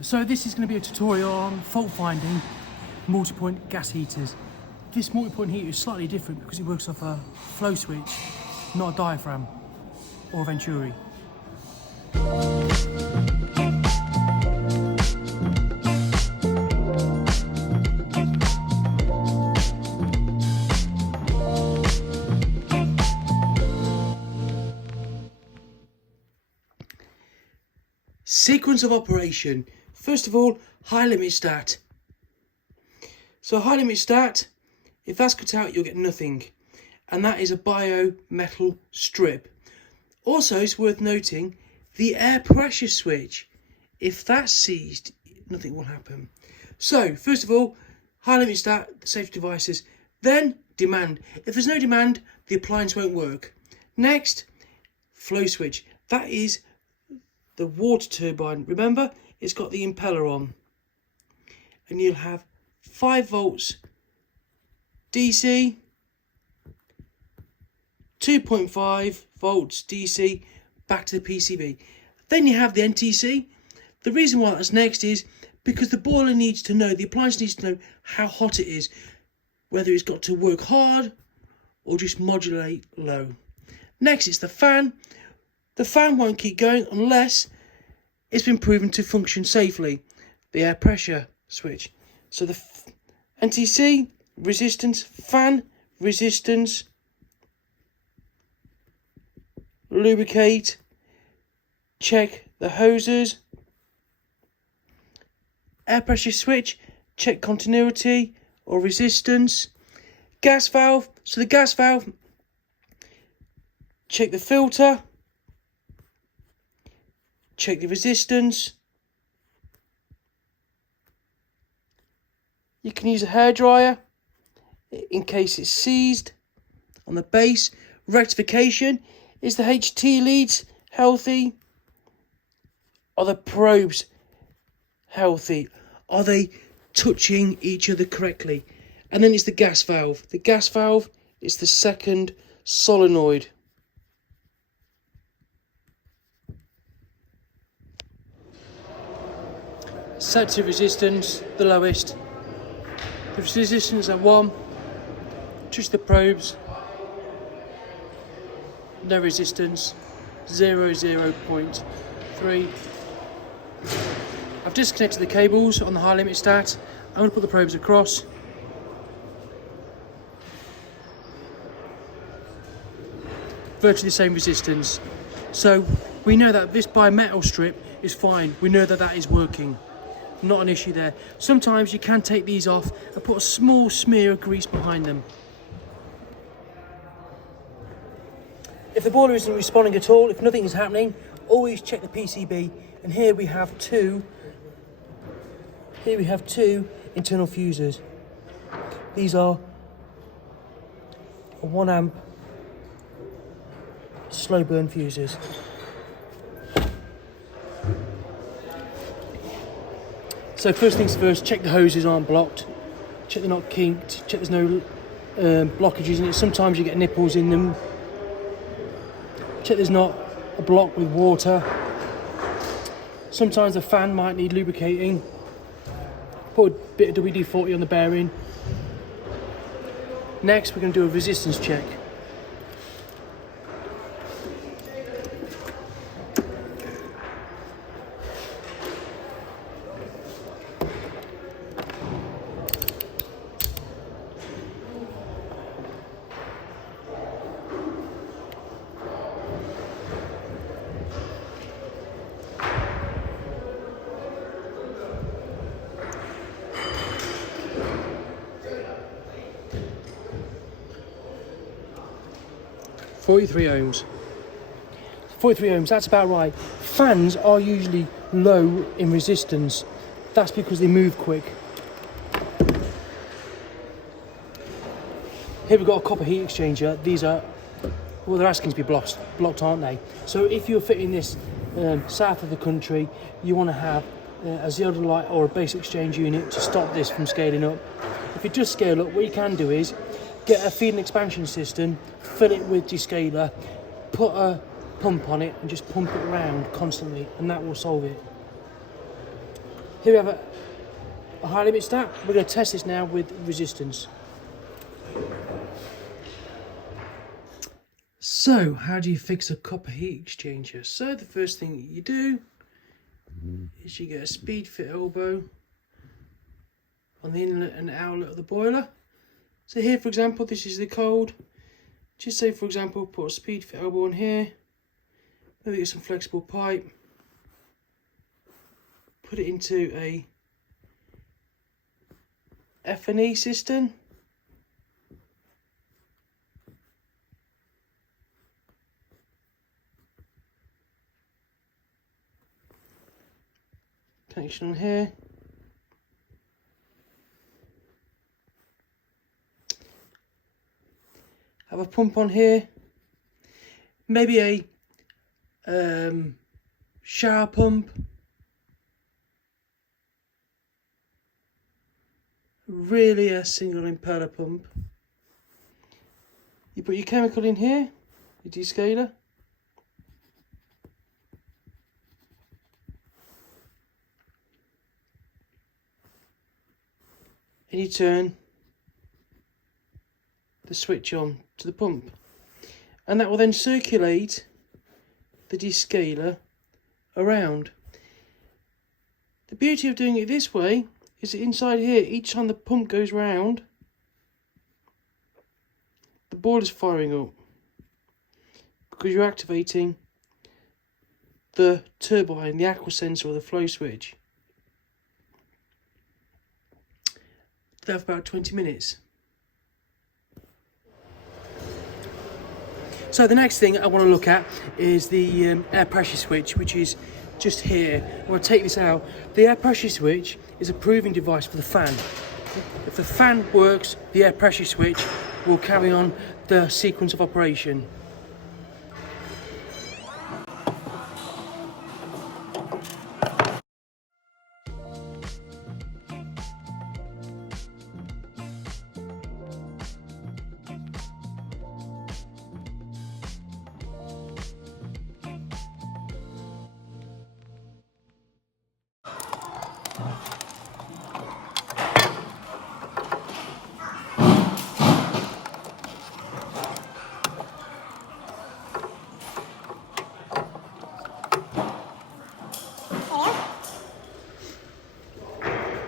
So this is going to be a tutorial on fault finding multi-point gas heaters. This multi-point heater is slightly different because it works off a flow switch, not a diaphragm or a venturi. Sequence of operation. First of all, high limit start. So high limit start, if that's cut out, you'll get nothing. And that is a bio-metal strip. Also, it's worth noting, the air pressure switch, if that's seized, nothing will happen. So, first of all, high limit start, safety devices. Then, demand. If there's no demand, the appliance won't work. Next, flow switch. That is the water turbine. Remember, it's got the impeller on. And you'll have 5 volts DC, 2.5 volts DC back to the PCB. Then you have the NTC. The reason why that's next is because the boiler needs to know, the appliance needs to know how hot it is, whether it's got to work hard or just modulate low. Next, it's the fan. The fan won't keep going unless it's been proven to function safely. The air pressure switch. So the NTC, resistance, fan, resistance, lubricate, check the hoses, air pressure switch, check continuity or resistance, gas valve, so the gas valve, check the filter, check the resistance. You can use a hairdryer in case it's seized on the base. Rectification, is the HT leads healthy? Are the probes healthy? Are they touching each other correctly? And then it's the gas valve. The gas valve is the second solenoid. Set to resistance, the lowest. The resistance at 1, touch the probes, no resistance, 0.3. I've disconnected the cables on the high limit start. I'm going to put the probes across. Virtually the same resistance. So we know that this bi-metal strip is fine. We know that that is working. Not an issue there. Sometimes you can take these off and put a small smear of grease behind them. If the boiler isn't responding at all, if nothing is happening, always check the PCB. And here we have two internal fuses. These are a 1 amp slow burn fuses. So first things first, check the hoses aren't blocked, check they're not kinked, check there's no blockages in it. Sometimes you get nipples in them. Check there's not a block with water. Sometimes the fan might need lubricating. Put a bit of WD-40 on the bearing. Next we're going to do a resistance check. .43 ohms. 43 ohms, that's about right. Fans are usually low in resistance. That's because they move quick. Here we've got a copper heat exchanger. These are, well, they're asking to be blocked, aren't they? So if you're fitting this south of the country, you want to have a zeolite or a base exchange unit to stop this from scaling up. If it does scale up, what you can do is get a feed and expansion system, fill it with descaler, put a pump on it and just pump it around constantly, and that will solve it. Here we have a high limit start. We're going to test this now with resistance. So, how do you fix a copper heat exchanger? So, the first thing you do is you get a speed fit elbow on the inlet and outlet of the boiler. So here, for example, this is the cold. Just say, for example, put a speed fit elbow on here. Maybe get some flexible pipe. Put it into a F&E system. Connection on here. Have a pump on here. Maybe a shower pump. Really a single impeller pump. You put your chemical in here, your descaler. And you turn the switch on to the pump. And that will then circulate the descaler around. The beauty of doing it this way is that inside here, each time the pump goes round, the boiler's firing up because you're activating the turbine, the aqua sensor or the flow switch. That for about 20 minutes. So the next thing I want to look at is the air pressure switch, which is just here. I want to take this out. The air pressure switch is a proving device for the fan. If the fan works, the air pressure switch will carry on the sequence of operation.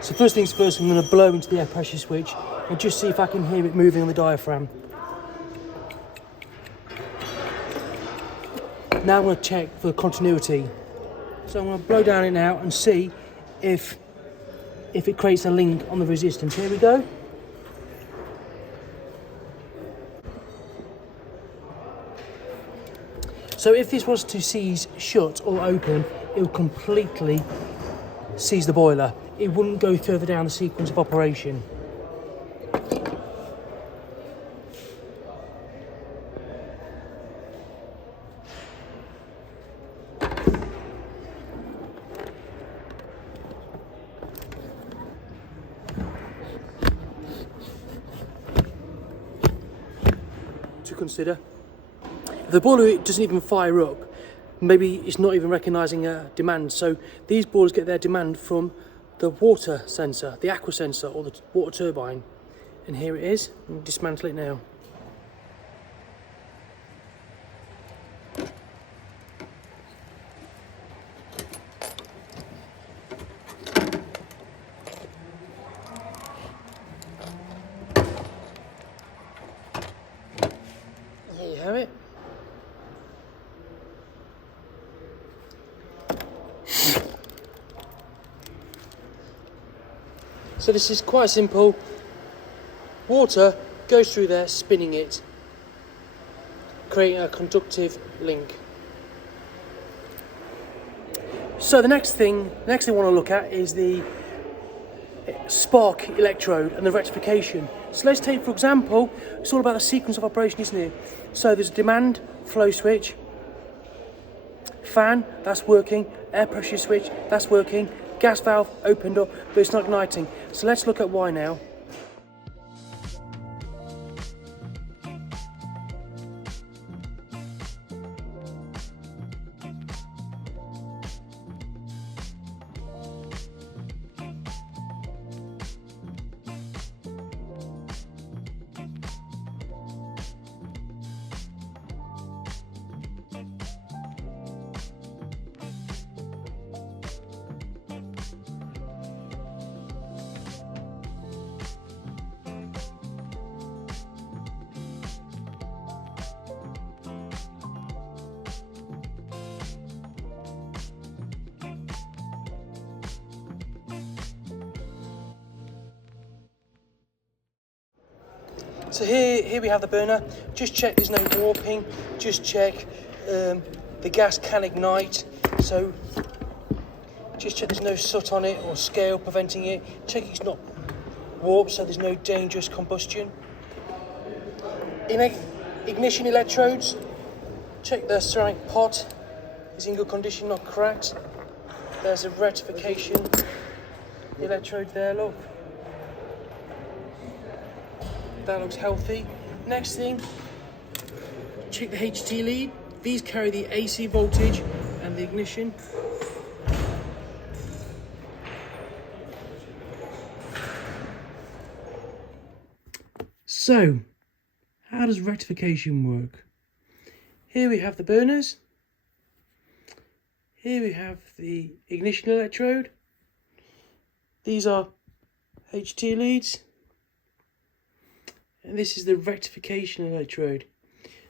So first things first, I'm going to blow into the air pressure switch and just see if I can hear it moving on the diaphragm. Now I'm going to check for continuity. So I'm going to blow down it now and see if it creates a link on the resistance. Here we go. So if this was to seize shut or open, it would completely seize the boiler. It wouldn't go further down the sequence of operation. To consider, if the boiler doesn't even fire up, maybe it's not even recognising a demand. So these boilers get their demand from the water sensor, the aqua sensor or the water turbine. And here it is. I'm going to dismantle it now. There you have it. So this is quite simple. Water goes through there, spinning it, creating a conductive link. So the next thing I want to look at is the spark electrode and the rectification. So let's take, for example, it's all about the sequence of operation, isn't it? So there's a demand flow switch, fan, that's working, air pressure switch, that's working, gas valve opened up, but it's not igniting. So let's look at why now. So here we have the burner. Just check there's no warping. Just check the gas can ignite. So just check there's no soot on it or scale preventing it. Check it's not warped, so there's no dangerous combustion. Ignition electrodes. Check the ceramic pot is in good condition, not cracked. There's a rectification electrode there, look. That looks healthy. Next thing, check the HT lead. These carry the AC voltage and the ignition. So, how does rectification work? Here we have the burners. Here we have the ignition electrode. These are HT leads. And this is the rectification electrode.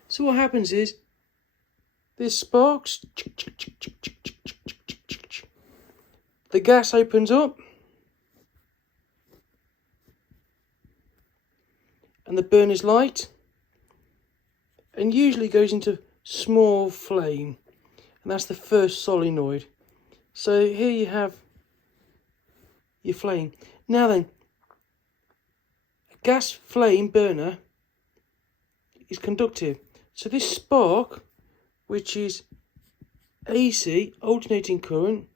So what happens is, this sparks. The gas opens up. And the burner's light. And usually goes into small flame. And that's the first solenoid. So here you have your flame. Now then, a gas flame burner is conductive. So this spark, which is AC, alternating current,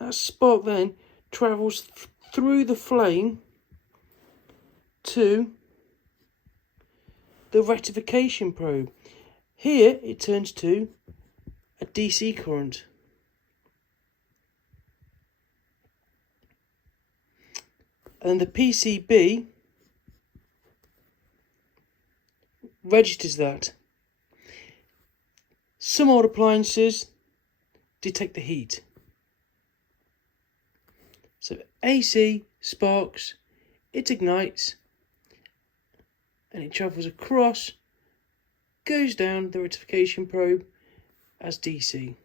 that spark then travels through the flame to the rectification probe. Here it turns to a DC current. And the PCB registers that. Some old appliances detect the heat. So AC sparks, it ignites, and it travels across, goes down the rectification probe as DC.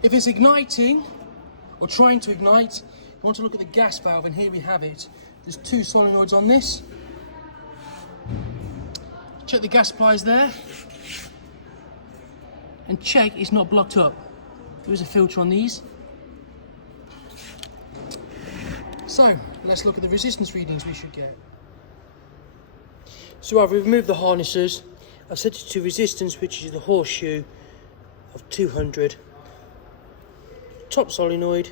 If it's igniting or trying to ignite, you want to look at the gas valve, and here we have it. There's two solenoids on this. Check the gas supplies there and check it's not blocked up. There is a filter on these. So let's look at the resistance readings we should get. So I've removed the harnesses. I've set it to resistance, which is the horseshoe of 200. Top solenoid.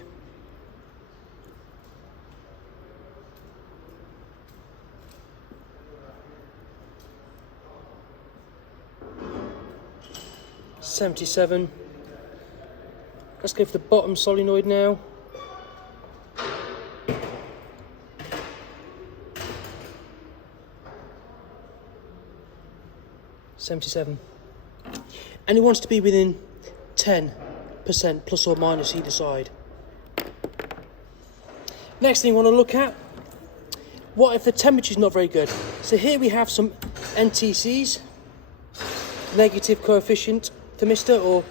$77. Let's go for the bottom solenoid now. $77. And it wants to be within 10% plus or minus either side. Next thing we want to look at, what if the temperature is not very good? So here we have some NTCs, negative coefficient thermistor, or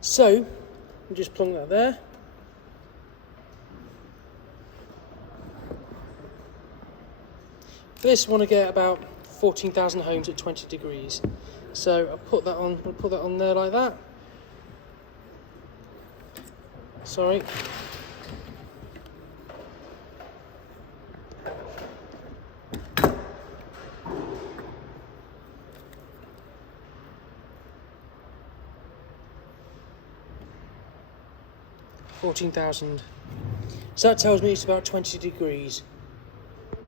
so we'll just plunk that there. For this, I want to get about 14,000 ohms at 20 degrees. So I'll put that on there like that. Sorry. 14,000. So that tells me it's about 20 degrees.